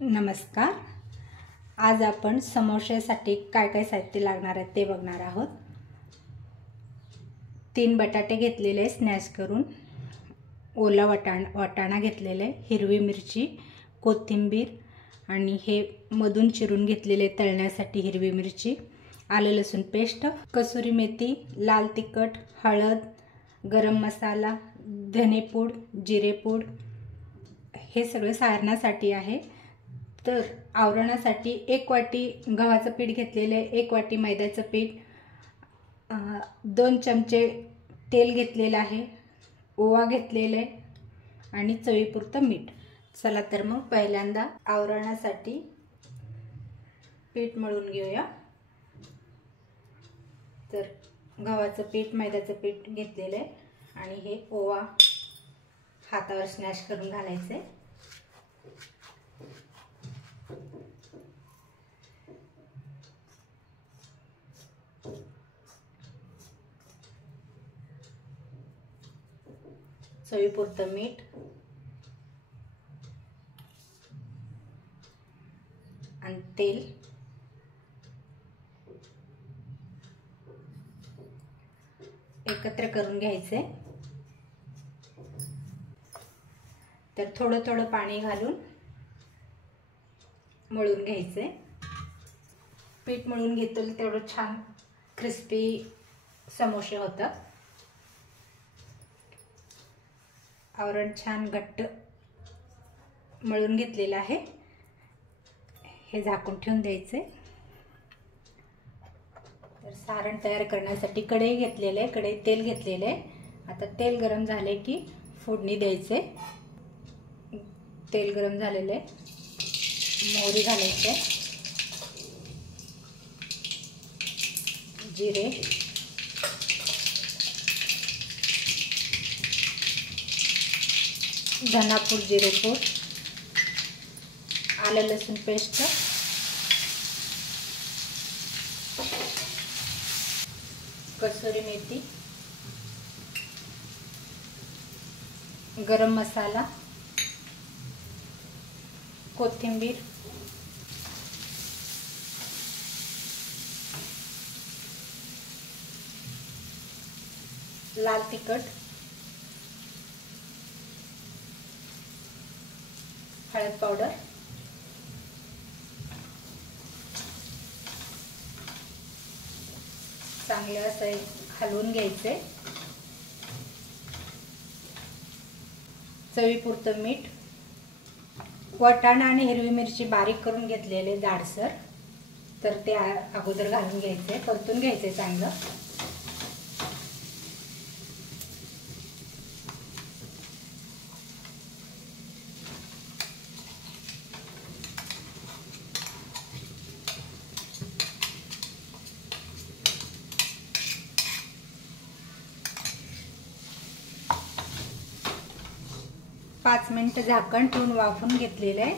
नमस्कार. आज आपण समोश्यासाठी काय काय साहित्य लागणार आहे ते बघणार आहोत. 3 बटाटे घेतलेले स्मॅश करून, ओला वाटाणा घेतलेले, हिरवी मिरची, कोथिंबीर आणि हे मधून चिरून घेतलेले तळण्यासाठी हिरवी मिरची, आलं लसूण पेस्ट, कसुरी मेथी, लाल तिखट, हळद, गरम मसाला, धनेपूड, जिरेपूड हे सगळे सारण्यासाठी आहे. तर आवरणासाठी 1 वाटी गव्हाचं पीठ घेतलेले, 1 वाटी मैद्याचं पीठ, 2 चमचे तेल घेतलेलं आहे, ओवा घेतलेले आणि चवीपुरतं मीठ. चला तर मग पहिल्यांदा आवरणासाठी पीठ मळून घेऊया. तर गव्हाचं पीठ, मैद्याचं पीठ घेतलेले आणि हे ओवा हातावर स्मॅश करून घालायचे. चवीपुरतं मीठ आणि तेल, एकत्र करून घ्यायचे. तर थोडं थोडं पाणी घालून मळून घ्यायचे. पीठ मळून घेतलं तेवढं छान क्रिस्पी समोसे होतात. आवरण छान घट्ट मळून घेतलेलं आहे. हे झाकून ठेवून द्यायचे. तर सारण तयार करण्यासाठी कढई घेतलेले, कढईत तेल घेतलेले. आता तेल गरम झाले की फोडणी द्यायचे. तेल गरम झालेले, मोहरी घालायचे, जिरे, धनापूड, जिरेपूड, आलं लसूण पेस्ट, कसुरी मेथी, गरम मसाला, कोथिंबीर, लाल तिखट, हळद पावडर, चांगले असे हलवून घ्यायचे. चवीपुरतं मीठ, वाटाणा आणि हिरवी मिरची बारीक करून घेतलेले जाडसर, तर ते अगोदर घालून घ्यायचे, परतून घ्यायचे चांगलं. पाच मिनिट झाकण ठेवून वाफून घेतलेले आहे.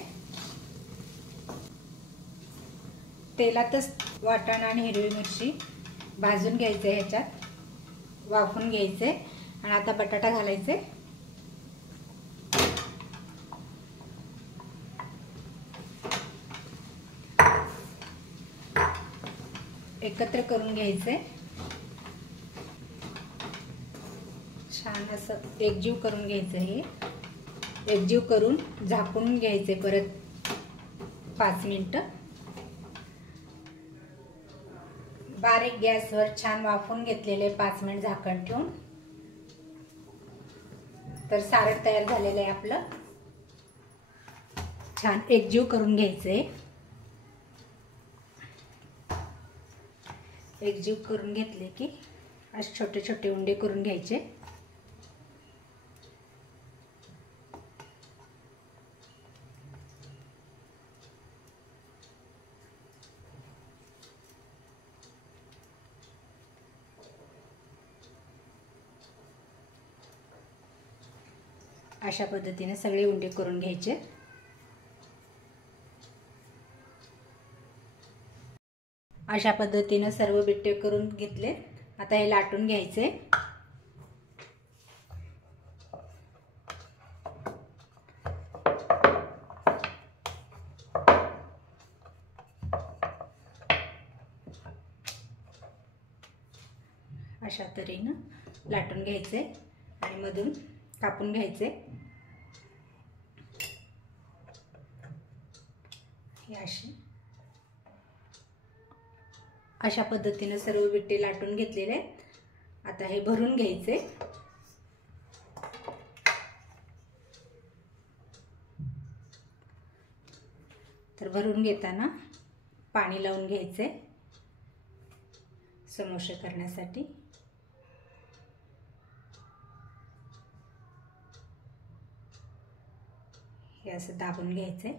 तेलातच वाटाणा आणि हिरवी मिरची भाजून घ्यायचे, ह्याच्यात वाफून घ्यायचे. आणि आता बटाटा घालायचे. एकत्र करून घ्यायचे. छान असं एकजीव करून घ्यायचं. हे एकजीव करून झाकून घ्यायचे परत 5 मिनिटं. बारीक गॅसवर छान वाफून घेतलेले 5 मिनिट झाकण ठेवून. तर सारण तयार झालेलं आहे आपलं. छान एकजीव करून घ्यायचे. एकजीव करून घेतले की असे छोटे छोटे उंडे करून घ्यायचे. अशा पद्धतीने सगळे उंडे करून घ्यायचे. अशा पद्धतीने सर्व बिट्टे करून घेतले. आता हे लाटून घ्यायचे. अशा तऱ्हेनं लाटून घ्यायचे आणि मधून कापून घ्यायचे। हे अशा पद्धतीने सर्व विटे लाटून घेतलेले आहेत। आता हे भरून घ्यायचे। तर भरून घेताना पाणी लावून घ्यायचे समोसे करण्यासाठी। हे असं दाबून घ्यायचे।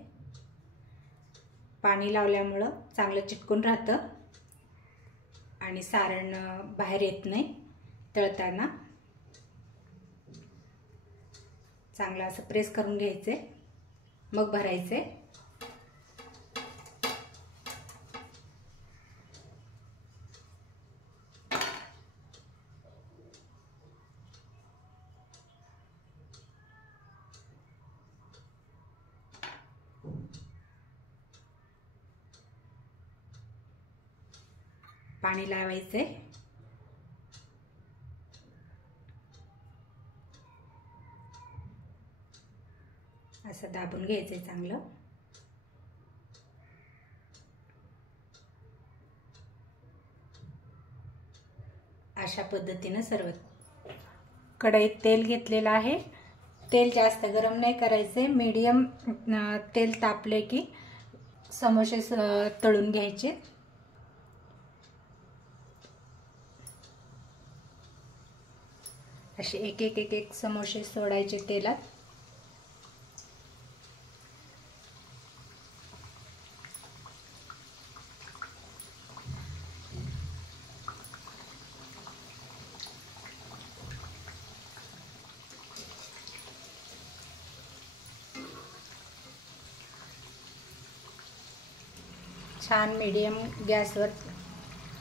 पाणी लावल्यामुळे चांगलं चिटकून राहतं आणि सारण बाहेर येत नाही। तळताना चांगलं असं प्रेस करून घ्यायचे, मग भरायचे। पाणी लावायचे, असं दाबून घ्यायचे चांगलं। अशा पद्धतीने सर्व। कढईत तेल घेतलेलं आहे। तेल जास्त गरम नाही करायचे, मीडियम तेल तापले की समोसे तळून घ्यायचे। असे एक एक एक एक समोसे सोडायचे तेलात। छान मीडियम गॅसवर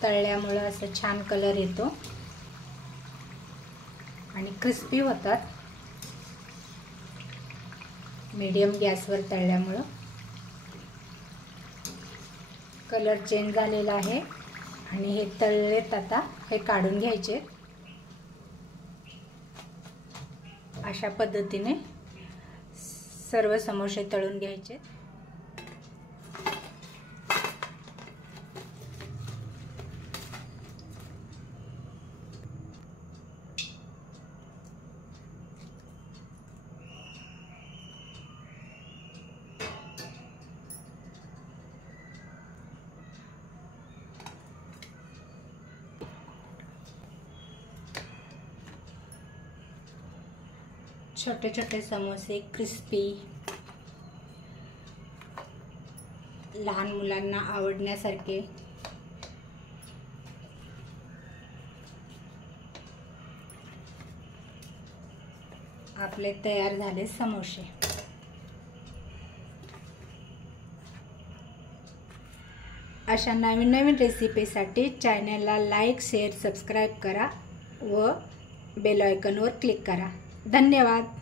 तळल्यामुळे असं छान कलर येतो आणि क्रिस्पी होतात। मीडियम गॅसवर तळल्यामुळे कलर चेंज झालेला आहे आणि हे तळलेत। आता हे काढून घ्यायचे। अशा पद्धतीने सर्व समोसे तळून घ्यायचे। छोटे छोटे समोसे क्रिस्पी, लहान मुलांना आवडण्यासारखे। आपले तयार झाले समोसे। अशा नवीन नवीन रेसिपीसाठी चॅनलला लाईक, शेअर, सबस्क्राईब करा व बेल आयकॉनवर क्लिक करा। धन्यवाद।